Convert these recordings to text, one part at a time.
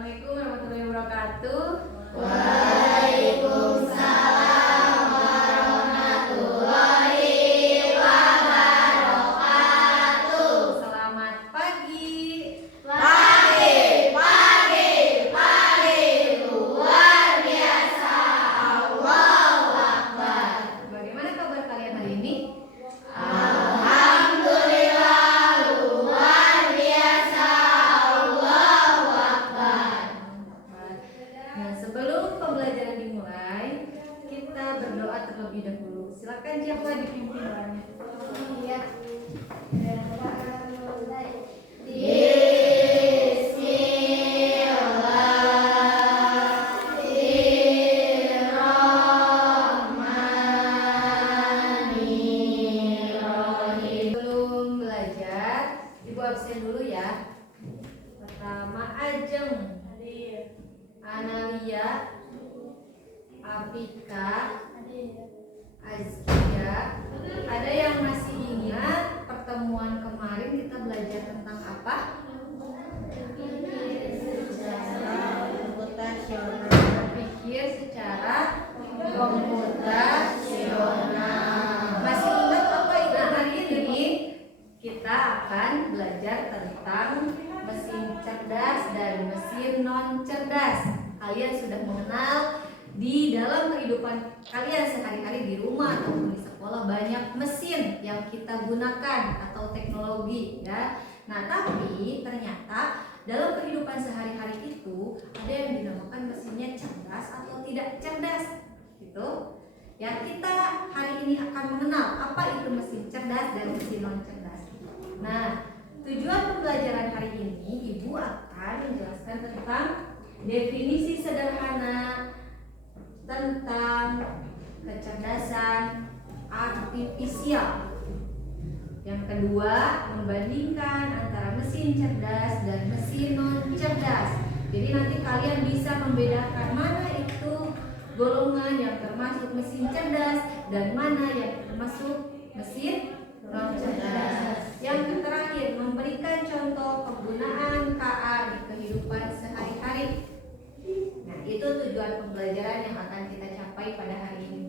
Assalamualaikum warahmatullahi wabarakatuh. Waalaikumsalam warahmatullahi wabarakatuh. Selamat pagi. Pagi, luar biasa. Allahu Akbar. Bagaimana kabar kalian hari ini? Alhamdulillah, luar biasa. Allahu Akbar. Nah, sebelum pembelajaran dimulai, kita berdoa terlebih dahulu. Silakan siapa dipimpin doanya. Iya. Bismillahirrahmanirrahim. Sebelum belajar, Ibu absen dulu ya. Pertama Ajeng, Analia, Apika, Azkia. Ada yang masih ingat pertemuan kemarin kita belajar tentang apa? Berpikir secara komputasional. Masih ingat apa itu? Hari ini kita akan belajar tentang mesin cerdas dan mesin non cerdas. Kalian sudah mengenal di dalam kehidupan kalian sehari-hari di rumah ataupun di sekolah banyak mesin yang kita gunakan atau teknologi ya. Nah, tapi ternyata dalam kehidupan sehari-hari itu ada yang dinamakan mesinnya cerdas atau tidak cerdas gitu. Ya, kita hari ini akan mengenal apa itu mesin cerdas dan mesin non cerdas. Nah, tujuan pembelajaran hari ini Ibu akan menjelaskan tentang definisi sederhana tentang kecerdasan artifisial. Yang kedua, membandingkan antara mesin cerdas dan mesin non cerdas. Jadi nanti kalian bisa membedakan mana itu golongan yang termasuk mesin cerdas dan mana yang termasuk mesin non cerdas. Yang terakhir, memberikan contoh penggunaan KA di kehidupan sehari-hari. Nah, itu tujuan pembelajaran yang akan kita capai pada hari ini.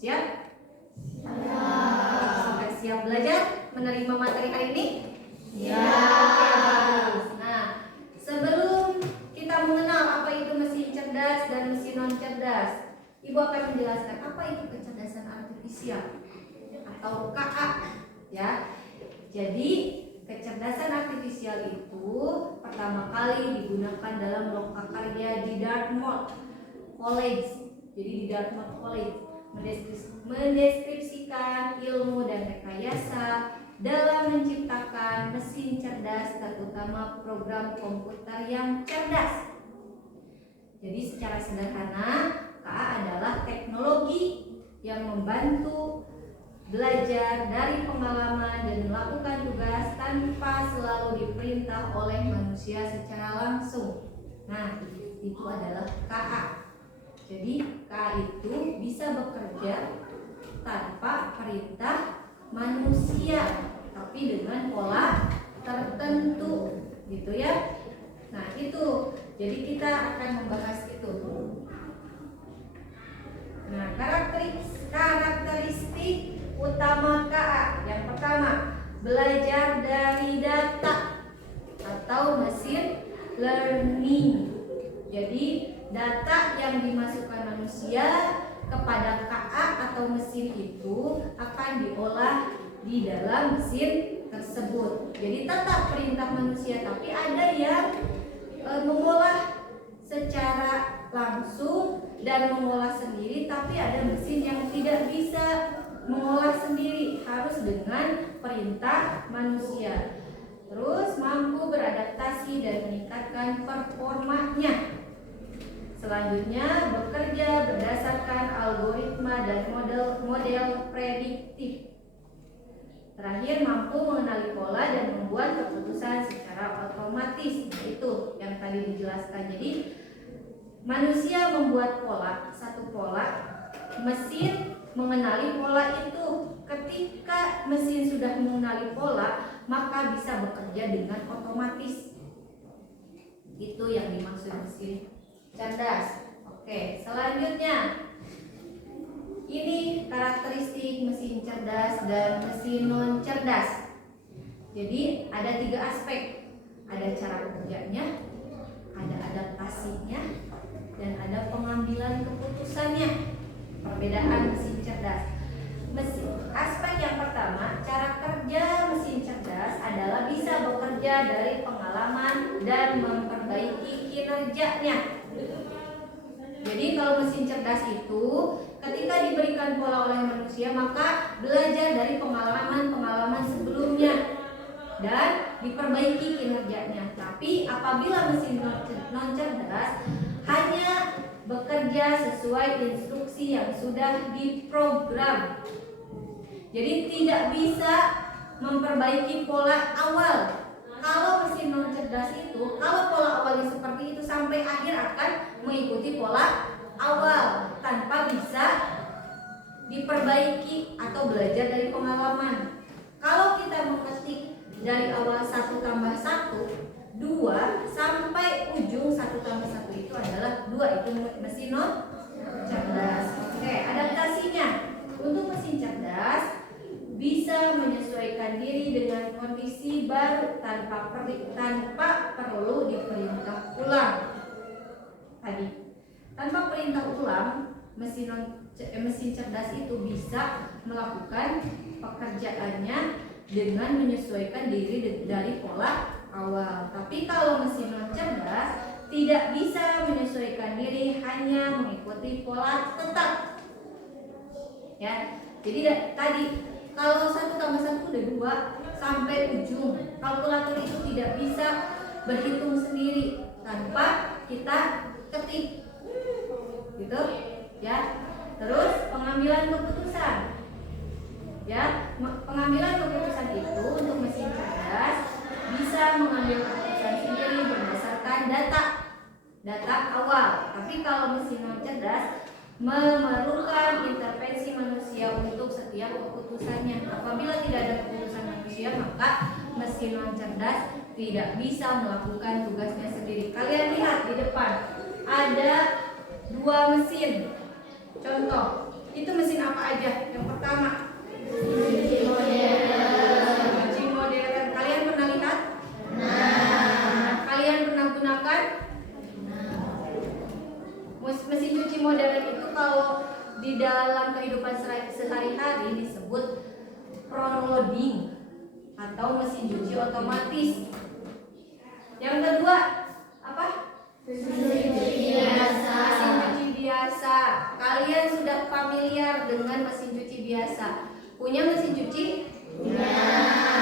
Siap? Sudah siap belajar menerima materi hari ini? Ya. Oke, bagus. Nah, sebelum kita mengenal apa itu mesin cerdas dan mesin non cerdas, Ibu akan menjelaskan apa itu kecerdasan artifisial atau KA ya. Jadi kecerdasan artifisial itu pertama kali digunakan dalam lokakarya di Dartmouth College. Jadi di Dartmouth College mendeskripsikan ilmu dan rekayasa dalam menciptakan mesin cerdas, terutama program komputer yang cerdas. Jadi secara sederhana, KA adalah teknologi yang membantu belajar dari pengalaman dan melakukan tugas tanpa selalu diperintah oleh manusia secara langsung. Nah, itu adalah KA. Jadi KA itu bisa bekerja tanpa perintah manusia, tapi dengan pola tertentu, gitu ya. Nah, itu. Jadi kita akan membahas itu. Nah, karakteristik utama KA. Yang pertama, belajar dari data atau mesin learning. Jadi data yang dimasukkan manusia kepada KA atau mesin itu akan diolah di dalam mesin tersebut. Jadi tetap perintah manusia, tapi ada yang mengolah secara langsung dan mengolah sendiri, tapi ada mesin yang tidak bisa mengolah sendiri, harus dengan perintah manusia. Terus mampu beradaptasi dan meningkatkan performanya. Selanjutnya, bekerja berdasarkan algoritma dan model prediktif. Terakhir, mampu mengenali pola dan membuat keputusan secara otomatis. Itu yang tadi dijelaskan. Jadi manusia membuat pola, satu pola, mesin mengenali pola itu. Ketika mesin sudah mengenali pola, maka bisa bekerja dengan otomatis. Itu yang dimaksud mesin cerdas. Oke, selanjutnya ini karakteristik mesin cerdas dan mesin non cerdas. Jadi ada 3 aspek. Ada cara kerjanya, ada adaptasinya, dan ada pengambilan keputusannya. Perbedaan mesin cerdas. Aspek yang pertama, cara kerja mesin cerdas adalah bisa bekerja dari pengalaman dan memperbaiki kinerjanya. Jadi kalau mesin cerdas itu ketika diberikan pola oleh manusia maka belajar dari pengalaman-pengalaman sebelumnya dan diperbaiki kinerjanya. Tapi apabila mesin non cerdas hanya bekerja sesuai instruksi yang sudah diprogram. Jadi tidak bisa memperbaiki pola awal. Kalau mesin non cerdas itu, kalau pola awalnya seperti itu sampai akhir akan mengikuti pola awal tanpa bisa diperbaiki atau belajar dari pengalaman. Kalau kita mengetik dari awal 1 tambah 1, 2 sampai ujung 1 tambah 1 itu adalah 2, itu mesin non cerdas. Oke, adaptasinya untuk mesin cerdas bisa menyesuaikan diri dengan kondisi baru tanpa perlu diperintah ulang. Tadi tanpa perintah ulang, mesin cerdas itu bisa melakukan pekerjaannya dengan menyesuaikan diri dari pola awal. Tapi kalau mesin non cerdas tidak bisa menyesuaikan diri, hanya mengikuti pola tetap. Ya, jadi tadi kalau 1 tambah 1 udah 2 sampai ujung, kalkulator itu tidak bisa berhitung sendiri tanpa kita ketik, gitu, ya. Terus pengambilan keputusan. Ya, pengambilan keputusan itu untuk mesin cerdas bisa mengambil keputusan sendiri berdasarkan data awal. Tapi kalau mesin non cerdas memerlukan intervensi manusia untuk setiap keputusannya. Apabila tidak ada keputusan manusia, maka mesin non cerdas tidak bisa melakukan tugasnya sendiri. Kalian lihat di depan ada 2 mesin. Contoh, itu mesin apa aja? Yang pertama, cuci modern. Kalian pernah lihat? Kalian pernah gunakan? Mesin cuci modern itu kalau di dalam kehidupan sehari-hari disebut front loading atau mesin cuci otomatis. Yang kedua apa? Mesin cuci biasa. Kalian sudah familiar dengan mesin cuci biasa? Punya mesin cuci?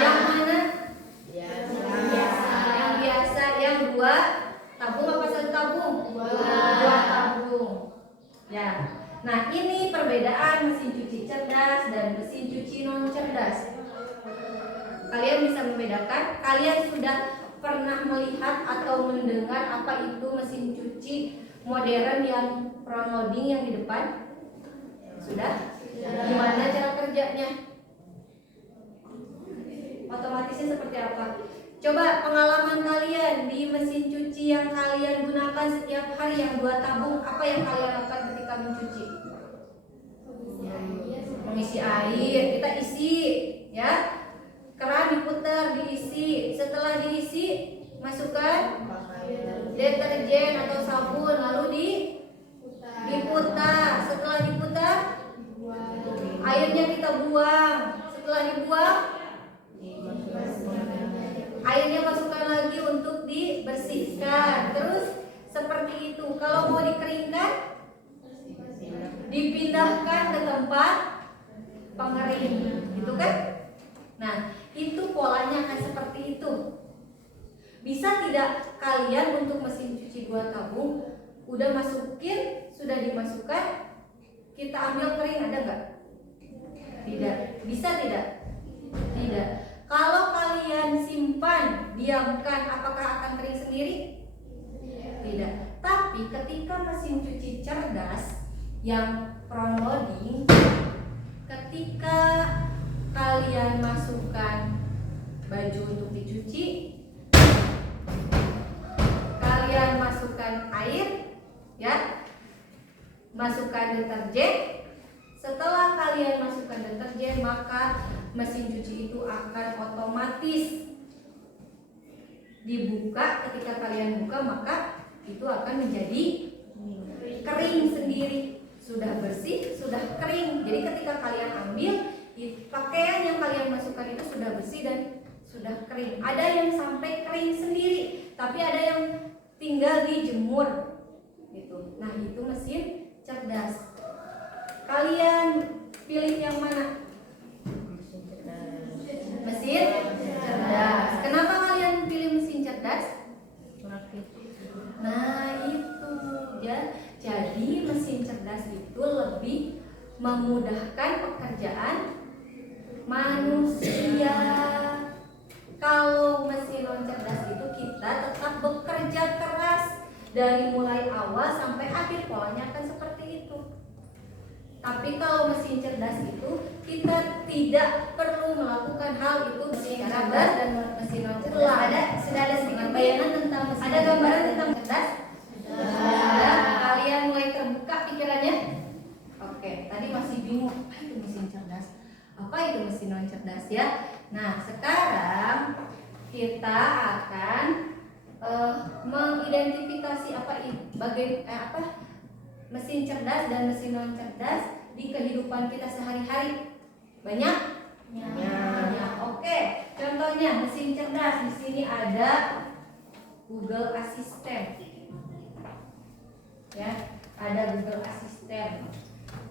Yang mana? Yang biasa. Yang 2 tabung apa 1 tabung? 2 tabung. Ya. Nah, ini perbedaan mesin cuci cerdas dan mesin cuci non cerdas. Kalian bisa membedakan? Kalian sudah pernah melihat atau mendengar apa itu mesin cuci modern yang front loading yang di depan? Sudah? Gimana cara kerjanya? Otomatisnya seperti apa? Coba pengalaman kalian di mesin cuci yang kalian gunakan setiap hari yang 2 tabung, apa yang kalian lakukan ketika mencuci? Mengisi air, kita isi, ya. Keran diputar, diisi. Setelah diisi, masukkan deterjen atau sabun, lalu diputar. Setelah diputar, airnya kita buang. Setelah dibuang, airnya masukkan lagi untuk dibersihkan. Terus seperti itu. Kalau mau dikeringkan, dipindahkan ke tempat pengering, gitu kan? Nah, itu polanya akan seperti itu. Bisa tidak kalian untuk mesin cuci 2 tabung udah masukin, sudah dimasukkan, kita ambil kering, ada nggak? Tidak. Bisa tidak? Tidak. Kalau kalian simpan, diamkan, apakah akan kering sendiri? Tidak. Tapi ketika mesin cuci cerdas yang front loading, ketika kalian masukkan baju untuk dicuci, kalian masukkan deterjen. Setelah kalian masukkan deterjen, maka mesin cuci itu akan otomatis dibuka. Ketika kalian buka, maka itu akan menjadi kering sendiri. Sudah bersih, sudah kering. Jadi ketika kalian ambil, pakaian yang kalian masukkan itu sudah bersih dan sudah kering. Ada yang sampai kering sendiri, tapi ada yang tinggal dijemur gitu. Nah, itu mesin cerdas. Kalian pilih yang mana? Mesin cerdas. Kenapa kalian pilih mesin cerdas? Nah, itu ya. Jadi mesin cerdas itu lebih memudahkan pekerjaan manusia. Kalau mesin non cerdas itu kita tetap bekerja keras dari mulai awal sampai akhir, polanya akan seperti itu. Tapi kalau mesin cerdas itu kita tidak perlu melakukan hal itu. Mesin cerdas dan mesin non cerdas sudah ada sedikit bayangan tentang mesin. Ada gambaran tentang cerdas? Sudah. Kalian mulai terbuka pikirannya? Oke, tadi masih bingung apa itu mesin cerdas, apa itu mesin non cerdas ya. Nah, sekarang kita akan mengidentifikasi apa mesin cerdas dan mesin non cerdas di kehidupan kita sehari-hari. Banyak? Ya. Oke. Contohnya mesin cerdas, di sini ada Google Assistant. Ya, ada Google Assistant.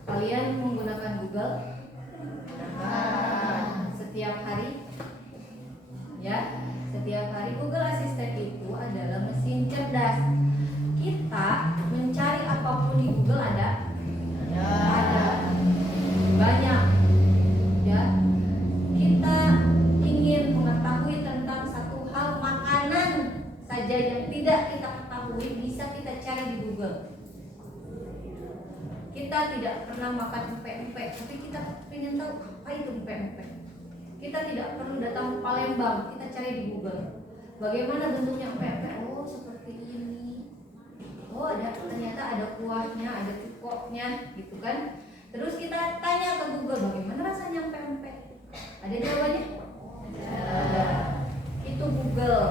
Kalian menggunakan Google? Setiap hari? Ya, setiap hari. Google Assistant itu adalah mesin cerdas. Kita mencari apapun di Google ada? Ada. Banyak. Ya. Kita ingin mengetahui tentang satu hal makanan saja yang tidak kita ketahui, bisa kita cari di Google. Kita tidak pernah makan empek-empek, tapi kita ingin tahu apa itu empek-empek. Kita tidak perlu datang ke Palembang, kita cari di Google. Bagaimana bentuknya empek-empek? Oh, seperti ini. Oh, ternyata ada kuahnya, ada cukoknya, gitu kan? Terus kita tanya ke Google, bagaimana rasanya empek-empek? Ada jawabannya? Ada. Itu Google.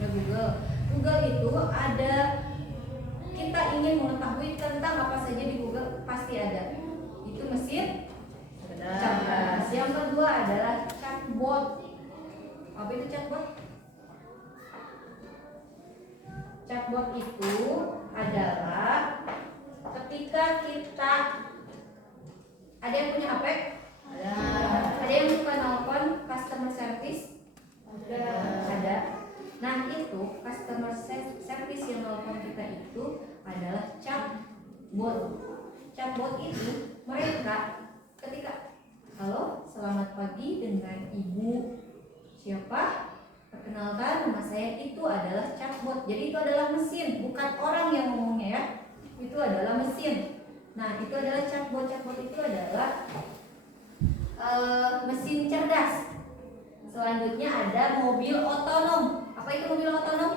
Ya, Google itu ada. Kita ingin mengetahui tentang apa saja di Google, pasti ada. Itu mesin cerdas. Yang kedua adalah chatbot. Apa itu chatbot? Chatbot itu adalah ketika kita ada yang punya HP? Ada yang suka nelfon customer service? Ada. Nah, itu customer service yang nelfon kita itu adalah chatbot. Chatbot itu mereka ketika, halo, selamat pagi, dengan ibu siapa? Perkenalkan, nama saya. Itu adalah chatbot. Jadi itu adalah mesin, bukan orang yang ngomongnya ya. Itu adalah mesin. Nah, itu adalah chatbot. Chatbot itu adalah mesin cerdas. Selanjutnya ada mobil otonom. Apa itu mobil otonom?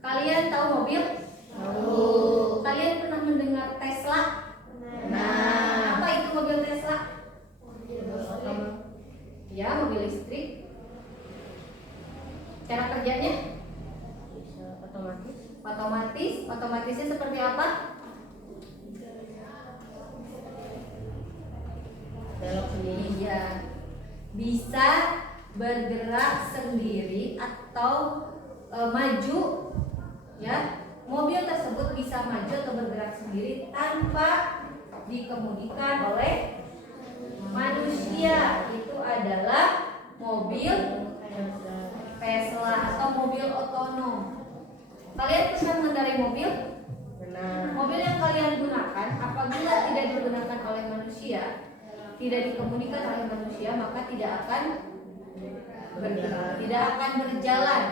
Kalian tahu mobil? Tahu. Kalian pernah mendengar Tesla? Nah, apa itu mobil Tesla? Ya, mobil listrik. Cara kerjanya? Otomatis. Otomatisnya seperti apa? Belok sendiri. Iya. Bisa bergerak sendiri atau maju, ya. Mobil tersebut bisa maju atau bergerak sendiri tanpa dikemudikan oleh manusia. Itu adalah mobil Tesla atau mobil otonom. Kalian pernah mengendarai mobil? Benar. Mobil yang kalian gunakan apabila tidak digunakan oleh manusia, tidak dikemudikan oleh manusia, maka tidak akan bergerak, tidak akan berjalan.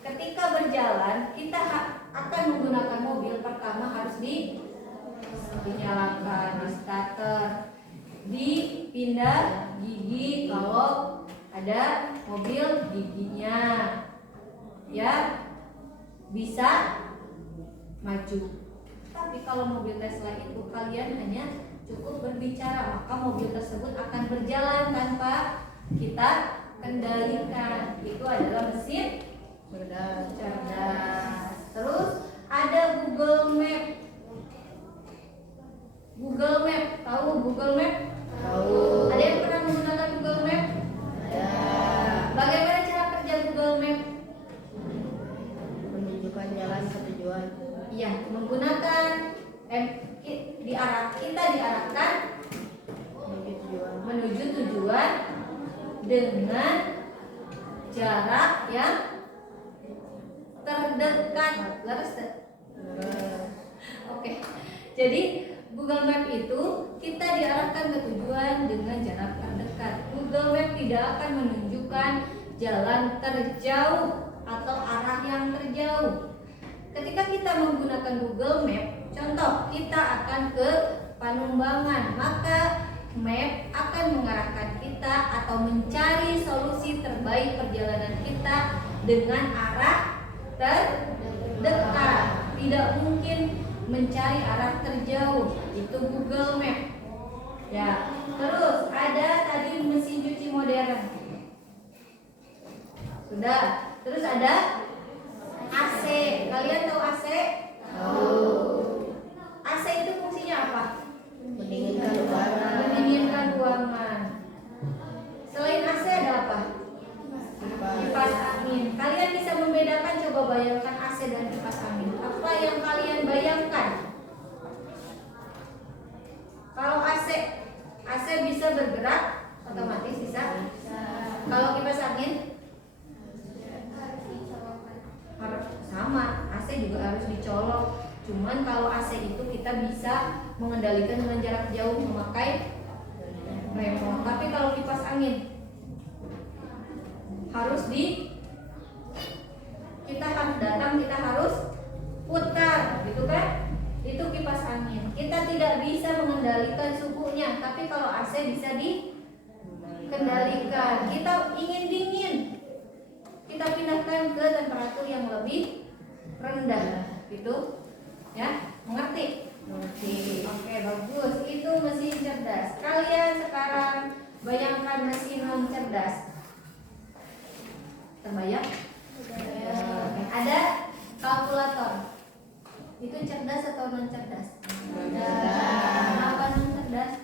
Ketika berjalan, kita akan menggunakan mobil. Pertama harus dinyalakan, di starter, dipindah gigi kalau ada mobil giginya, ya. Bisa maju. Tapi kalau mobil Tesla itu kalian hanya cukup berbicara, maka mobil tersebut akan berjalan tanpa kita kendalikan. Itu adalah mesin cerdas. Terus ada Google Map. Google Map, tahu Google Map? Tahu. Ada yang pernah menggunakan Google Map? Ada. Bagaimana cara kerja Google Map? Menunjukkan jalan ke tujuan. Iya, menggunakan kita diarahkan menuju tujuan dengan jarak yang terdekat. Laras tak? Oke. Jadi Google Map itu kita diarahkan ke tujuan dengan jarak terdekat. Google Map tidak akan menunjukkan jalan terjauh atau arah yang terjauh. Ketika kita menggunakan Google Map, contoh kita akan ke Panumbangan, maka map akan mengarahkan kita atau mencari solusi terbaik perjalanan kita dengan arah terdekat. Tidak mungkin mencari arah terjauh. Itu Google Map. Ya, terus ada tadi mesin cuci modern. Sudah. Terus ada AC. Kalian tahu AC? Tahu. AC itu fungsinya apa? Mendinginkan udara. Mendinginkan ruangan. Selain AC ada apa? Kipas angin. Kalian bisa membedakan, coba bayangkan AC dan kipas angin. Apa yang kalian bayangkan? Kalau AC bisa bergerak, otomatis bisa. Kalau kipas angin sama, AC juga harus dicolok. Cuman kalau AC itu kita bisa mengendalikan dengan jarak jauh memakai remote. Tapi kalau kipas angin harus kita harus datang, kita harus putar, gitu kan? Itu kipas angin. Kita tidak bisa mengendalikan suhunya, tapi kalau AC bisa dikendalikan. Kita ingin dingin, kita pindahkan ke temperatur yang lebih rendah, gitu. Ya, mengerti? Mengerti. Oke, bagus. Itu mesin cerdas. Kalian sekarang bayangkan mesin non cerdas. Terbayang? Ya. Oke. Ada kalkulator. Itu cerdas atau non cerdas? Kenapa non cerdas?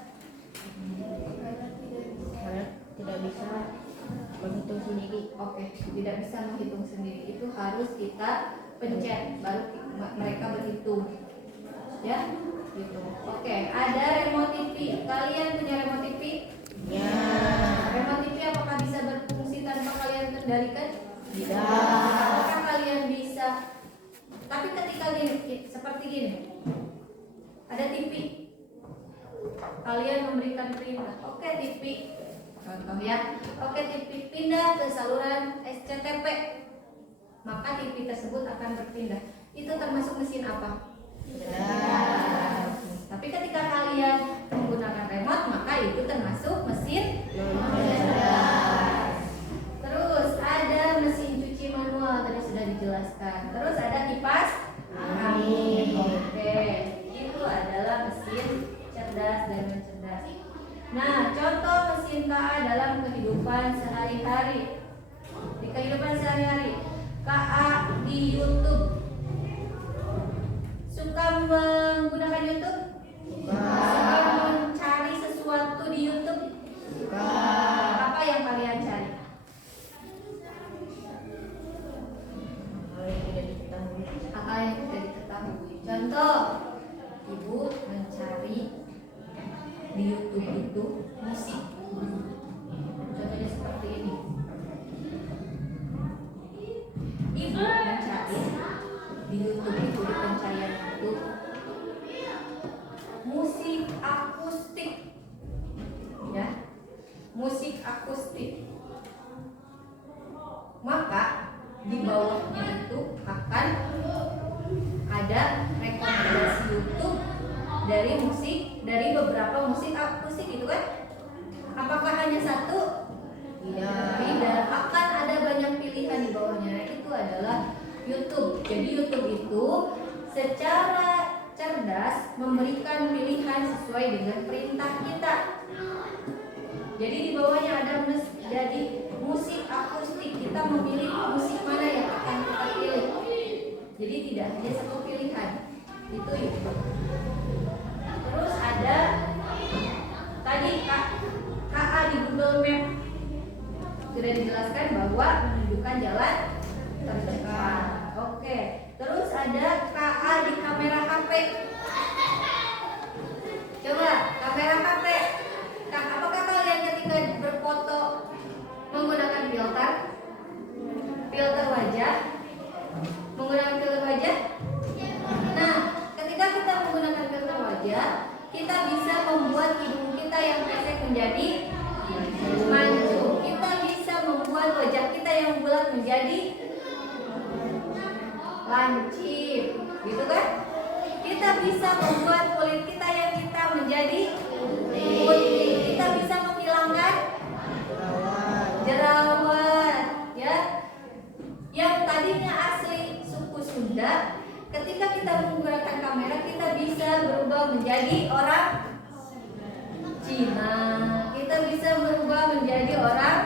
Karena tidak bisa menghitung sendiri. Oke, tidak bisa menghitung sendiri. Itu harus kita pencet baru mereka berhitung. Ya, gitu. Oke, ada remote TV. Kalian punya remote TV? Ya. Remote TV apakah bisa berfungsi tanpa kalian kendalikan? Tidak. Apakah kalian bisa? Tapi ketika seperti gini, ada TV, kalian memberikan perintah, oke TV, contoh ya, oke TV pindah ke saluran SCTV, maka TV tersebut akan berpindah. Itu termasuk mesin apa? Tidak. Tapi ketika kalian menggunakan remote, maka itu termasuk mesin Cerdas. Terus ada mesin cuci manual, tadi sudah dijelaskan. Terus ada kipas angin. Oke, itu adalah mesin cerdas dan non-cerdas. Nah, contoh mesin KA dalam kehidupan sehari-hari. Di kehidupan sehari-hari, KA di YouTube. Suka menggunakan YouTube? Suka mencari sesuatu di YouTube? Apa yang kalian cari? Hal yang tidak diketahui. Contoh, ibu mencari di YouTube itu musik. Contohnya seperti ini. Ibu mencari di YouTube itu, di pencarian itu, musik akustik, ya, musik akustik. Maka di bawahnya itu akan ada rekomendasi YouTube dari beberapa musik akustik, itu kan? Apakah hanya satu? Tidak, akan ada banyak pilihan di bawahnya. Itu adalah YouTube. Jadi YouTube itu secara cerdas memberikan pilihan sesuai dengan perintah kita. Jadi di bawahnya ada jadi musik akustik, kita memilih musik mana yang akan kita pilih. Jadi tidak hanya satu pilihan. Itu. Terus ada tadi KA di Google Map sudah dijelaskan bahwa menunjukkan jalan terdekat. Oke. Terus ada KA di kamera HP. Coba kamera HP. Apakah kalian ketika berfoto menggunakan filter? Filter wajah? Menggunakan filter wajah? Nah, ketika kita menggunakan filter wajah, kita bisa membuat hidung kita yang pesek menjadi mancung. Kita bisa membuat wajah kita yang bulat menjadi lancip, gitu kan? Kita bisa membuat kulit kita yang hitam menjadi putih. Kita bisa menghilangkan jerawat, ya. Yang tadinya asli suku Sunda, ketika kita menggunakan kamera kita bisa berubah menjadi orang Cina. Kita bisa berubah menjadi orang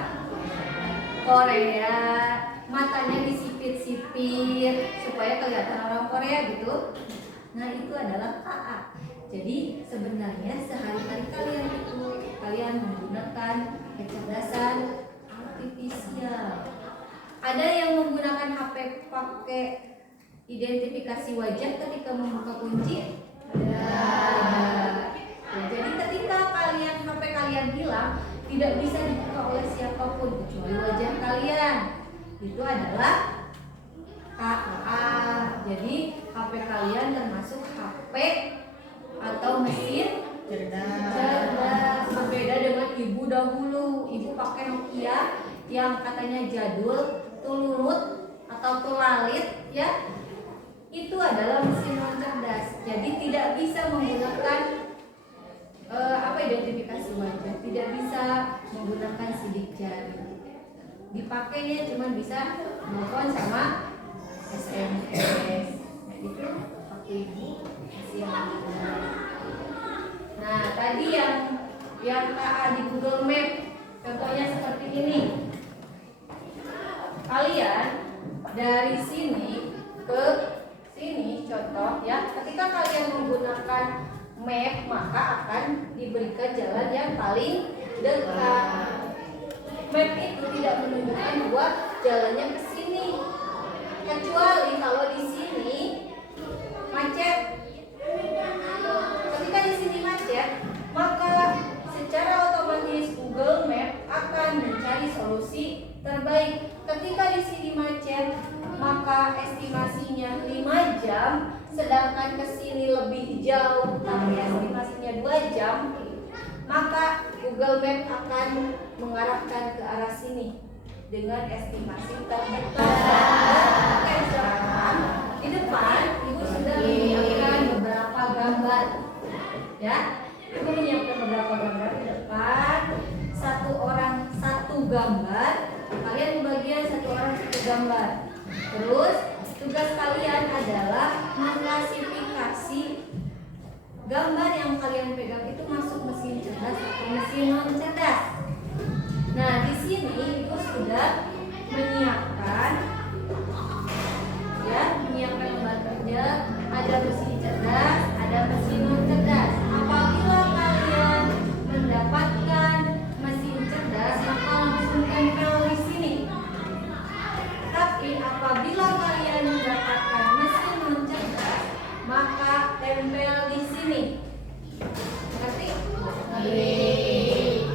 Korea. Matanya disipit-sipit supaya kelihatan orang Korea gitu. Nah, itu adalah KA. Jadi sebenarnya sehari-hari kalian menggunakan kecerdasan artifisial. Ada yang menggunakan HP pakai identifikasi wajah ketika membuka kunci? Ada. Nah, jadi ketika HP kalian hilang, tidak bisa dibuka oleh siapapun kecuali wajah kalian. Itu adalah KA. Jadi HP kalian termasuk HP atau mesin cerdas. Berbeda dengan ibu dahulu. Ibu pakai Nokia yang katanya jadul, tulut atau tulalit, ya. Itu adalah mesin non cerdas. Jadi tidak bisa menggunakan identifikasi wajah, tidak bisa menggunakan sidik jari. Dipakainya cuma bisa telepon sama SMS. Nah, itu waktu ibu masih ada. Nah, tadi yang KA di Google Map contohnya seperti ini. Kalian dari sini ke sini contoh, ya. Ketika kalian menggunakan map maka akan diberikan jalan yang paling dekat. Map itu tidak menunjukkan bahwa jalannya ke sini, kecuali kalau di sini macet. Ketika di sini macet, maka secara otomatis Google Map akan mencari solusi terbaik. Ketika di sini macet, maka estimasinya 5 jam, sedangkan ke sini lebih jauh tapi estimasinya 2 jam, maka Google Map akan mengarahkan ke arah sini dengan estimasi terdekat. Oke, sekarang di depan Ibu sudah menyiapkan beberapa gambar, ya. Ibu menyiapkan beberapa gambar di depan. Satu orang satu gambar. Kalian bagian satu orang satu gambar. Terus tugas kalian adalah mengklasifikasi gambar yang kalian pegang itu masuk mesin cerdas atau mesin non cerdas. Nah, di sini Ibu sudah menyiapkan lembar kerja, ada mesin cerdas, ada mesin non cerdas. Apabila kalian mendapatkan mesin cerdas, maka langsung tempel di sini. Tapi apabila kalian mendapatkan mesin non cerdas, maka tempel di sini. Ngerti?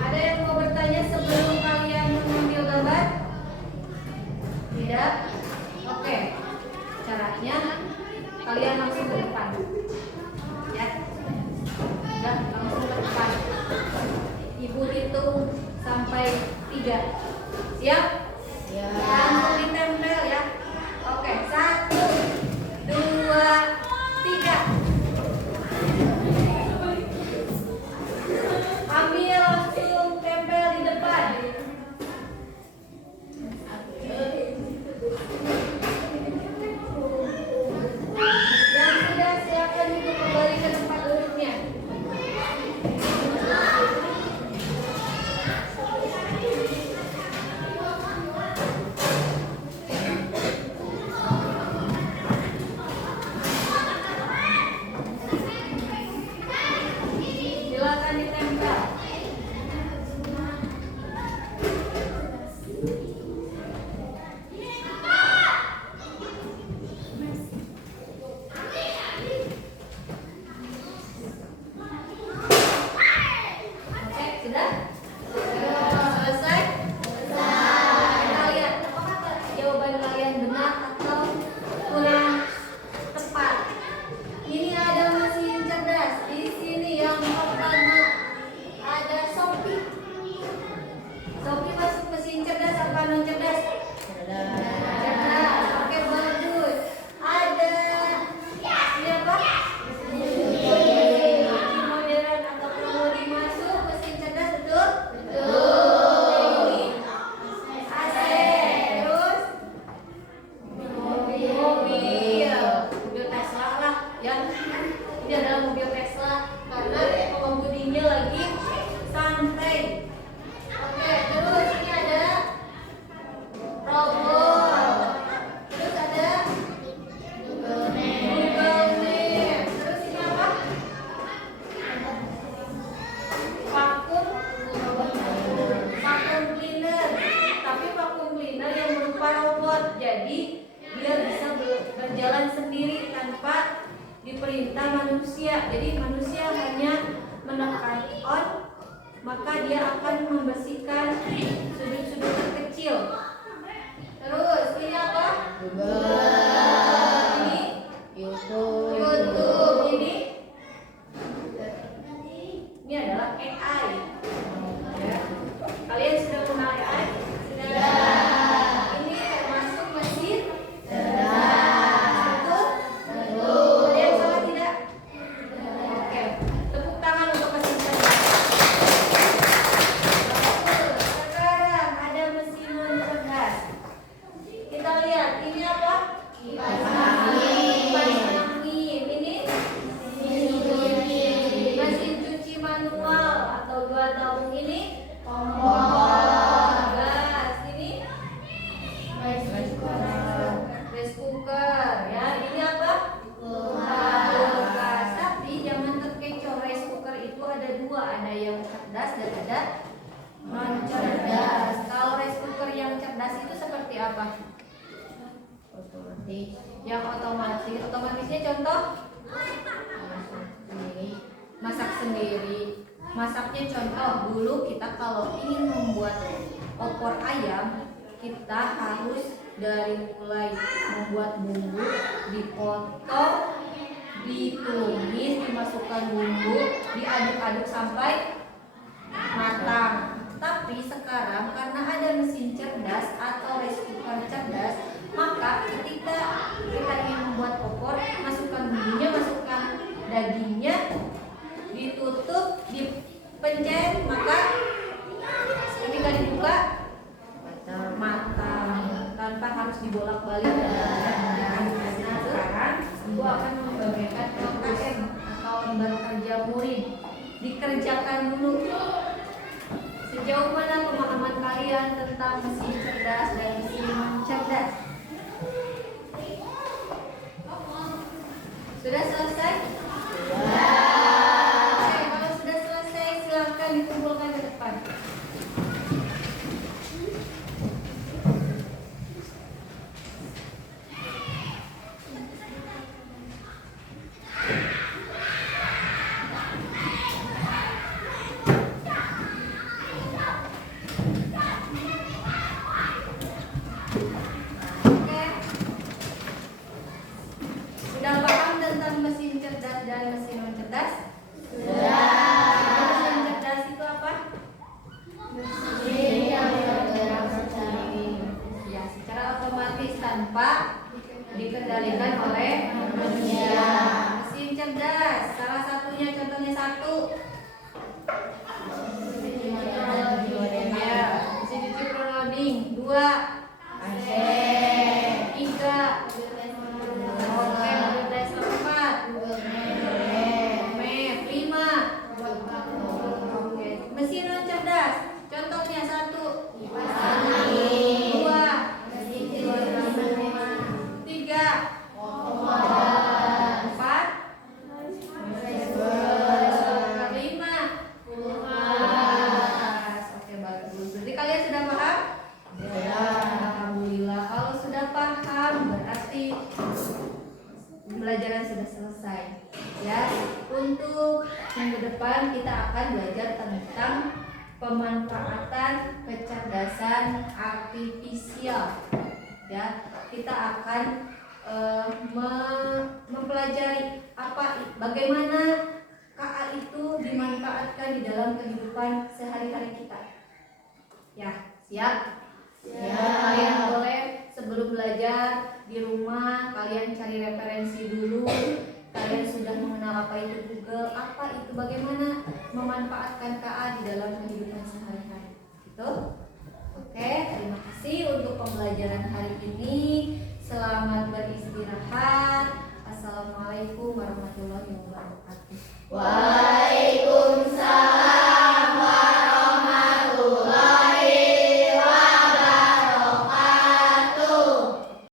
Ada yang mau bertanya sebelum kalian mengambil gambar? Tidak? Oke. Caranya kalian langsung ke depan. Ya. Udah, langsung ke depan. Ibu hitung sampai 3. Siap? Ya. Langsung ditempel, ya. Oke, 1, 2, 3. Ambil langsung tempel di depan. Yang manusia. Jadi manusia hanya menekan on, maka dia akan membersihkan sudut-sudut terkecil. Terus ini apa? Ini YouTube. YouTube. Ini adalah AI. Ya. Kalian sudah kenal AI? Sudah. Ini termasuk mesin cerdas. Betul? Ada yang salah tidak? Oke. Tepuk tangan untuk mesin cerdas. Sekarang ada mesin non cerdas. Kita lihat ini apa? Kipas angin. Ini mesin cuci manual atau 2 tahun ini kompor gas. Ini rice cooker ya. Ini apa? Kulkas. Tapi jangan terkecoh, rice cooker itu ada 2, ada yang cerdas dan ada non cerdas. Kalau rice cooker yang cerdas itu seperti apa? Otomatis. Yang otomatis. Otomatisnya contoh masak sendiri. Masaknya contoh dulu kita kalau ingin membuat opor ayam, kita harus dari mulai membuat bumbu, dipotong, ditumis, dimasukkan bumbu, diaduk-aduk sampai matang. Tapi sekarang karena ada mesin cerdas atau rice cooker cerdas, maka ketika kita ingin membuat opor, masukkan bumbunya, masukkan dagingnya, ditutup, dipencet, maka ketika dibuka matang tanpa harus dibolak-balik. Nah, sekarang Ibu akan membagikan LKM atau lembar kerja murid. Dikerjakan dulu. Sejauh mana pemahaman kalian tentang mesin cerdas dan mesin non cerdas? Sudah selesai? Oke, kalau sudah selesai silakan dikumpulkan ke depan. Oke. Sudah paham tentang mesin cerdas dan mesin non cerdas? Mesin cerdas itu apa? Mesin yang bergerak sendiri. Ya, secara otomatis tanpa dikendalikan oleh manusia. Mesin cerdas, salah satunya contohnya 1. Ya, mesin cuci pro-loading. 2. AC. 3. Oke, mobil diesel. 4. Map. 5. Oke, mesin non cerdas. Contohnya 1. 2. 3. 4. 5. Oke, bagus. Berarti kalian sudah paham? Alhamdulillah. Kalau sudah paham berarti pembelajaran sudah selesai. Ya, untuk minggu depan kita akan belajar tentang pemanfaatan kecerdasan artifisial. Ya, kita akan mempelajari bagaimana KA itu dimanfaatkan di dalam kehidupan sehari-hari kita. Ya, siap? Ya, kalian boleh sebelum belajar di rumah kalian cari referensi dulu. Kalian sudah mengenal apa itu Google, apa itu bagaimana memanfaatkan KA di dalam kehidupan sehari-hari. Gitu? Oke, terima kasih untuk pembelajaran hari ini. Selamat beristirahat. Assalamualaikum warahmatullahi wabarakatuh.